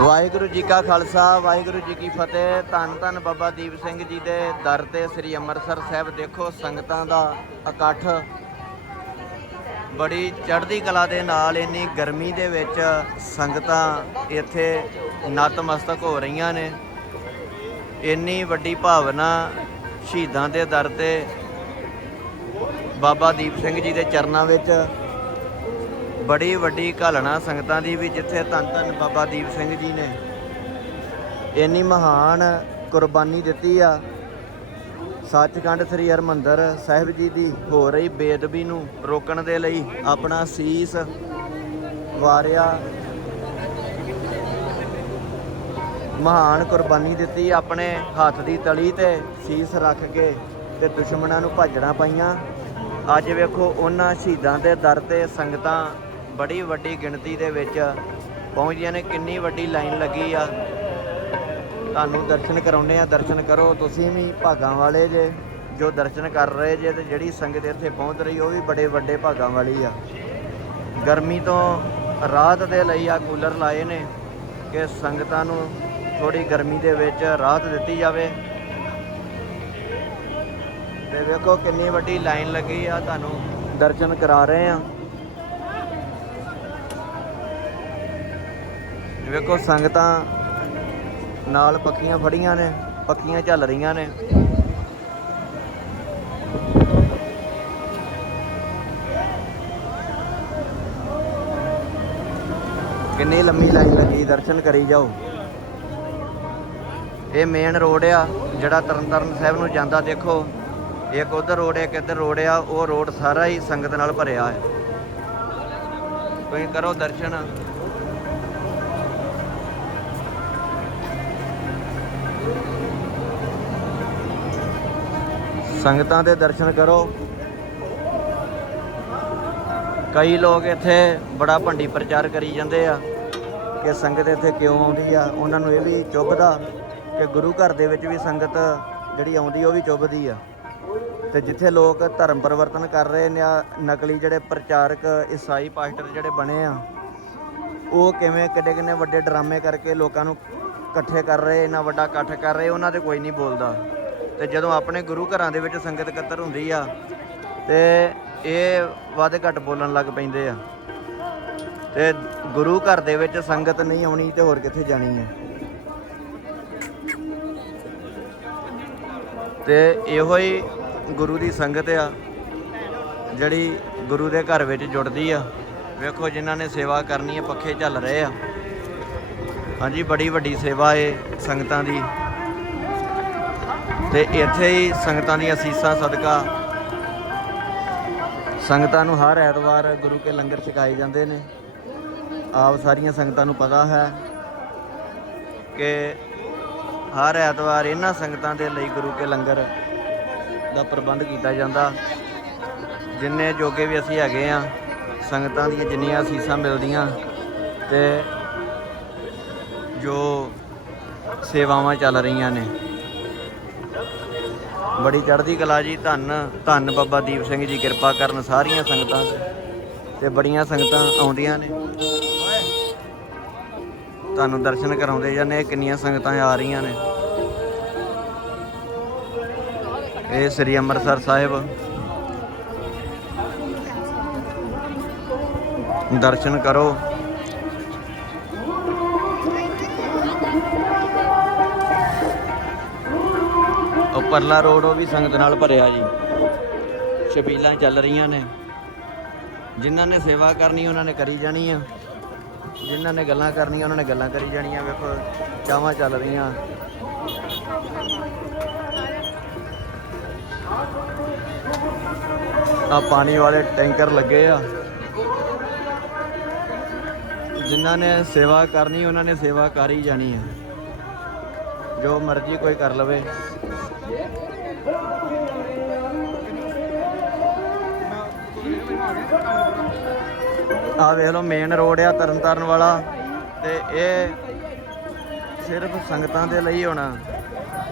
ਵਾਹਿਗੁਰੂ ਜੀ ਕਾ ਖਾਲਸਾ, ਵਾਹਿਗੁਰੂ ਜੀ ਕੀ ਫਤਿਹ। ਧੰਨ ਧੰਨ ਬਾਬਾ ਦੀਪ ਸਿੰਘ ਜੀ ਦੇ ਦਰ ਤੇ ਸ੍ਰੀ ਅੰਮ੍ਰਿਤਸਰ ਸਾਹਿਬ ਦੇਖੋ, ਸੰਗਤਾਂ ਦਾ ਇਕੱਠ। ਬੜੀ ਚੜ੍ਹਦੀ ਕਲਾ ਦੇ ਨਾਲ ਇੰਨੀ ਗਰਮੀ ਦੇ ਵਿੱਚ ਸੰਗਤਾਂ ਇੱਥੇ ਨਤਮਸਤਕ ਹੋ ਰਹੀਆਂ ਨੇ। ਇੰਨੀ ਵੱਡੀ ਭਾਵਨਾ ਸ਼ਹੀਦਾਂ ਦੇ ਦਰ ਤੇ ਬਾਬਾ ਦੀਪ ਸਿੰਘ ਜੀ ਦੇ ਚਰਨਾਂ ਵਿੱਚ ਬੜੀ ਵੱਡੀ ਘਾਲਣਾ ਸੰਗਤਾਂ ਦੀ ਵੀ ਜਿੱਥੇ ਧੰਨ ਧੰਨ ਬਾਬਾ ਦੀਪ ਸਿੰਘ ਜੀ ਨੇ ਇੰਨੀ ਮਹਾਨ ਕੁਰਬਾਨੀ ਦਿੱਤੀ ਆ। ਸੱਚਖੰਡ ਸ੍ਰੀ ਹਰਮੰਦਰ ਸਾਹਿਬ ਜੀ ਦੀ ਹੋ ਰਹੀ ਬੇਦਬੀ ਨੂੰ ਰੋਕਣ ਦੇ ਲਈ ਆਪਣਾ ਸੀਸ ਵਾਰਿਆ। ਮਹਾਨ ਕੁਰਬਾਨੀ ਦਿੱਤੀ ਆਪਣੇ ਹੱਥ ਦੀ ਤਲੀ ਤੇ ਸੀਸ ਰੱਖ ਕੇ ਤੇ ਦੁਸ਼ਮਣਾਂ ਨੂੰ ਭਾਜਣਾ ਪਾਈਆਂ। ਅੱਜ ਵੇਖੋ ਉਹਨਾਂ ਸ਼ਹੀਦਾਂ ਦੇ ਦਰ ਤੇ ਸੰਗਤਾਂ ਬੜੀ ਵੱਡੀ ਗਿਣਤੀ ਦੇ ਵਿੱਚ ਪਹੁੰਚਦੀਆਂ ਨੇ, ਕਿੰਨੀ ਵੱਡੀ ਲਾਈਨ ਲੱਗੀ ਆ। ਤੁਹਾਨੂੰ ਦਰਸ਼ਨ ਕਰਾਉਨੇ ਆ, ਦਰਸ਼ਨ ਕਰੋ। ਤੁਸੀਂ ਵੀ ਭਾਗਾਂ ਵਾਲੇ ਜੇ, ਜੋ ਦਰਸ਼ਨ ਕਰ ਰਹੇ ਜੇ ਤੇ ਜਿਹੜੀ ਸੰਗਤ ਇੱਥੇ ਪਹੁੰਚ ਰਹੀ, ਉਹ ਵੀ ਬੜੇ ਵੱਡੇ ਭਾਗਾਂ ਵਾਲੀ ਆ। ਗਰਮੀ ਤੋਂ ਰਾਹਤ ਦੇ ਲਈ ਆ ਕੂਲਰ ਲਾਏ ਨੇ ਕਿ ਸੰਗਤਾਂ ਨੂੰ ਥੋੜੀ ਗਰਮੀ ਦੇ ਵਿੱਚ ਰਾਹਤ ਦਿੱਤੀ ਜਾਵੇ। ਤੇ ਵੇਖੋ ਕਿੰਨੀ ਵੱਡੀ ਲਾਈਨ ਲੱਗੀ ਆ, ਤੁਹਾਨੂੰ ਦਰਸ਼ਨ ਕਰਾ ਰਹੇ ਆ। ਵੇਖੋ ਸੰਗਤਾਂ ਨਾਲ ਪੱਕੀਆਂ ਫੜੀਆਂ ਨੇ, ਪੱਕੀਆਂ ਚੱਲ ਰਹੀਆਂ ਨੇ। ਕਿੰਨੀ ਲੰਮੀ ਲਾਈਨ ਲੱਗੀ, ਦਰਸ਼ਨ ਕਰੀ ਜਾਓ। ਇਹ ਮੇਨ ਰੋਡ ਆ, ਜਿਹੜਾ ਤਰਨਤਾਰਨ ਸਾਹਿਬ ਨੂੰ ਜਾਂਦਾ, ਦੇਖੋ। ਇੱਕ ਉਧਰ ਰੋਡ ਹੈ ਇੱਕ ਇੱਧਰ ਰੋਡ ਆ, ਉਹ ਰੋਡ ਸਾਰਾ ਹੀ ਸੰਗਤ ਨਾਲ ਭਰਿਆ ਹੈ ਤੁਸੀਂ ਕਰੋ ਦਰਸ਼ਨ। ਸੰਗਤਾਂ ਦੇ ਦਰਸ਼ਨ ਕਰੋ। ਕਈ ਲੋਕ ਇੱਥੇ ਬੜਾ ਭੰਡੀ ਪ੍ਰਚਾਰ ਕਰੀ ਜਾਂਦੇ ਆ ਕਿ ਸੰਗਤ ਇੱਥੇ ਕਿਉਂ ਆਉਂਦੀ ਆ। ਉਹਨਾਂ ਨੂੰ ਇਹ ਵੀ ਚੁੱਭਦਾ ਕਿ ਗੁਰੂ ਘਰ ਦੇ ਵਿੱਚ ਵੀ ਸੰਗਤ ਜਿਹੜੀ ਆਉਂਦੀ, ਉਹ ਵੀ ਚੁੱਭਦੀ ਆ। ਤੇ ਜਿੱਥੇ ਲੋਕ ਧਰਮ ਪਰਿਵਰਤਨ ਕਰ ਰਹੇ ਨੇ ਨਕਲੀ ਜਿਹੜੇ ਪ੍ਰਚਾਰਕ, ਈਸਾਈ ਪਾਸਟਰ ਜਿਹੜੇ ਬਣੇ ਆ, ਉਹ ਕਿਵੇਂ ਕਿੱਡੇ ਕਿੰਨੇ ਵੱਡੇ ਡਰਾਮੇ ਕਰਕੇ ਲੋਕਾਂ ਨੂੰ ਇਕੱਠੇ ਕਰ ਰਹੇ, ਇੰਨਾ ਵੱਡਾ ਇਕੱਠ ਕਰ ਰਹੇ, ਉਹਨਾਂ ਤੇ ਕੋਈ ਨਹੀਂ ਬੋਲਦਾ। ਤੇ ਜਦੋਂ ਆਪਣੇ ਗੁਰੂ ਘਰਾਂ ਦੇ ਵਿੱਚ ਸੰਗਤ ਇਕੱਤਰ ਹੁੰਦੀ ਆ, ਤੇ ਇਹ ਵੱਧ ਘੱਟ ਬੋਲਣ ਲੱਗ ਪੈਂਦੇ ਆ। ਤੇ ਗੁਰੂ ਘਰ ਦੇ ਵਿੱਚ ਸੰਗਤ ਨਹੀਂ ਆਉਣੀ ਤੇ ਹੋਰ ਕਿੱਥੇ ਜਾਣੀ ਹੈ ਤੇ ਇਹੋ ਹੀ ਗੁਰੂ ਦੀ ਸੰਗਤ ਆ, ਜਿਹੜੀ ਗੁਰੂ ਦੇ ਘਰ ਵਿੱਚ ਜੁੜਦੀ ਆ। ਵੇਖੋ ਜਿਨ੍ਹਾਂ ਨੇ ਸੇਵਾ ਕਰਨੀ ਹੈ ਪੱਖੇ ਚੱਲ ਰਹੇ ਆ। ਹਾਂਜੀ, ਬੜੀ ਵੱਡੀ ਸੇਵਾ ਏ ਸੰਗਤਾਂ ਦੀ। ਤੇ ਇੱਥੇ ਹੀ ਸੰਗਤਾਂ ਦੀਆਂ ਅਸੀਸਾਂ ਸਦਕਾ। ਸੰਗਤਾਂ ਨੂੰ ਹਰ ਐਤਵਾਰ ਗੁਰੂ ਕੇ ਲੰਗਰ ਛਕਾਏ ਜਾਂਦੇ ਨੇ। ਆਪ ਸਾਰੀਆਂ ਸੰਗਤਾਂ ਨੂੰ ਪਤਾ ਹੈ ਕਿ ਹਰ ਐਤਵਾਰ ਇਹਨਾਂ ਸੰਗਤਾਂ ਦੇ ਲਈ ਗੁਰੂ ਕੇ ਲੰਗਰ ਦਾ ਪ੍ਰਬੰਧ ਕੀਤਾ ਜਾਂਦਾ। ਜਿੰਨੇ ਜੋਗੇ ਵੀ ਅਸੀਂ ਹੈਗੇ ਆ ਸੰਗਤਾਂ ਦੀਆਂ ਜਿੰਨੀਆਂ ਅਸੀਸਾਂ ਮਿਲਦੀਆਂ ਤੇ ਜੋ ਸੇਵਾਵਾਂ ਚੱਲ ਰਹੀਆਂ ਨੇ। ਬੜੀ ਚੜ੍ਹਦੀ ਕਲਾ ਜੀ, ਧੰਨ ਧੰਨ ਬਾਬਾ ਦੀਪ ਸਿੰਘ ਜੀ, ਕਿਰਪਾ ਕਰਨ ਸਾਰੀਆਂ ਸੰਗਤਾਂ ਤੇ। ਬੜੀਆਂ ਸੰਗਤਾਂ ਆਉਂਦੀਆਂ ਨੇ। ਤੁਹਾਨੂੰ ਦਰਸ਼ਨ ਕਰਾਉਂਦੇ ਜਾਂਦੇ ਕਿੰਨੀਆਂ ਸੰਗਤਾਂ ਆ ਰਹੀਆਂ ਨੇ। ਇਹ ਸ੍ਰੀ ਅੰਮ੍ਰਿਤਸਰ ਸਾਹਿਬ। ਦਰਸ਼ਨ ਕਰੋ। ਪਰਲਾ ਰੋਡ, ਉਹ ਵੀ ਸੰਗਤ ਨਾਲ ਭਰਿਆ ਜੀ। ਛਬੀਲਾਂ ਚੱਲ ਰਹੀਆਂ ਨੇ। ਜਿਨ੍ਹਾਂ ਨੇ ਸੇਵਾ ਕਰਨੀ, ਉਹਨਾਂ ਨੇ ਕਰੀ ਜਾਣੀ ਆ। ਜਿਨ੍ਹਾਂ ਨੇ ਗੱਲਾਂ ਕਰਨੀਆਂ, ਉਹਨਾਂ ਨੇ ਗੱਲਾਂ ਕਰੀ ਜਾਣੀਆਂ। ਵੇਖੋ, ਚਾਵਾਂ ਚੱਲ ਰਹੀਆਂ। ਆ ਪਾਣੀ ਵਾਲੇ ਟੈਂਕਰ ਲੱਗੇ ਆ। ਜਿਨ੍ਹਾਂ ਨੇ ਸੇਵਾ ਕਰਨੀ, ਉਹਨਾਂ ਨੇ ਸੇਵਾ ਕਰ ਹੀ ਜਾਣੀ ਆ। ਜੋ ਮਰਜ਼ੀ ਕੋਈ ਕਰ ਲਵੇ। ਆ ਵੇਖ ਲਓ ਮੇਨ ਰੋਡ ਆ, ਤਰਨਤਾਰਨ ਵਾਲਾ। ਤੇ ਇਹ ਸਿਰਫ ਸੰਗਤਾਂ ਦੇ ਲਈ ਹੋਣਾ।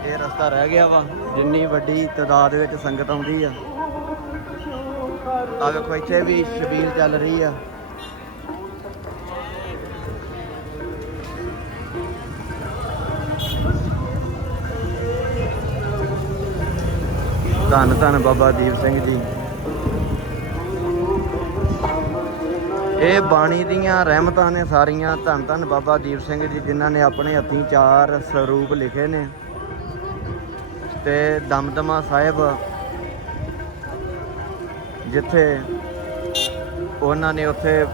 ਇਹ ਰਸਤਾ ਰਹਿ ਗਿਆ ਵਾ। ਜਿੰਨੀ ਵੱਡੀ ਤਾਦਾਦ ਵਿੱਚ ਸੰਗਤ ਆਉਂਦੀ ਆ। ਆ ਵੇਖੋ, ਇੱਥੇ ਵੀ ਸ਼ਬੀਲ ਚੱਲ ਰਹੀ ਆ। ਧੰਨ ਧੰਨ ਬਾਬਾ ਦੀਪ ਸਿੰਘ ਜੀ। ਇਹ ਬਾਣੀ ਦੀਆਂ ਰਹਿਮਤਾਂ ਨੇ ਸਾਰੀਆਂ। ਧੰਨ ਧੰਨ ਬਾਬਾ ਦੀਪ ਸਿੰਘ ਜੀ, ਜਿਨ੍ਹਾਂ ਨੇ ਆਪਣੇ ਹੱਥੀਂ ਚਾਰ ਸਰੂਪ ਲਿਖੇ ਨੇ। ਤੇ ਦਮਦਮਾ ਸਾਹਿਬ, ਜਿੱਥੇ ਉਹਨਾਂ ਨੇ ਉੱਥੇ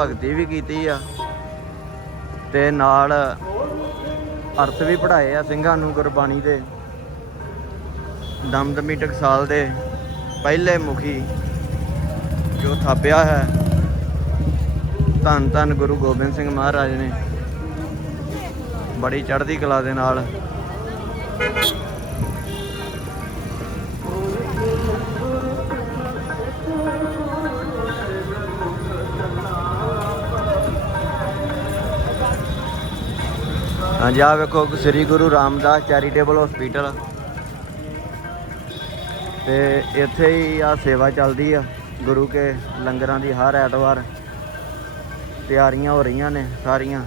ਭਗਤੀ ਵੀ ਕੀਤੀ ਆ, ਤੇ ਨਾਲ ਅਰਥ ਵੀ ਪੜ੍ਹਾਏ ਆ ਸਿੰਘਾਂ ਨੂੰ ਗੁਰਬਾਣੀ ਦੇ। ਦਮਦਮੀ ਟਕਸਾਲ ਦੇ ਪਹਿਲੇ ਮੁਖੀ ਜੋ ਥਾਪਿਆ ਹੈ, ਧੰਨ ਧੰਨ ਗੁਰੂ ਗੋਬਿੰਦ ਸਿੰਘ ਮਹਾਰਾਜ ਨੇ ਬੜੀ ਚੜ੍ਹਦੀ ਕਲਾ ਦੇ ਨਾਲ ਹਾਂਜੀ ਆ ਵੇਖੋ ਸ੍ਰੀ ਗੁਰੂ ਰਾਮਦਾਸ ਚੈਰੀਟੇਬਲ ਹਸਪੀਟਲ। ਤੇ ਇੱਥੇ ਹੀ ਆ ਸੇਵਾ ਚੱਲਦੀ ਆ, ਗੁਰੂ ਕੇ ਲੰਗਰਾਂ ਦੀ ਹਰ ਐਤਵਾਰ। ਤਿਆਰੀਆਂ ਹੋ ਰਹੀਆਂ ਨੇ ਸਾਰੀਆਂ।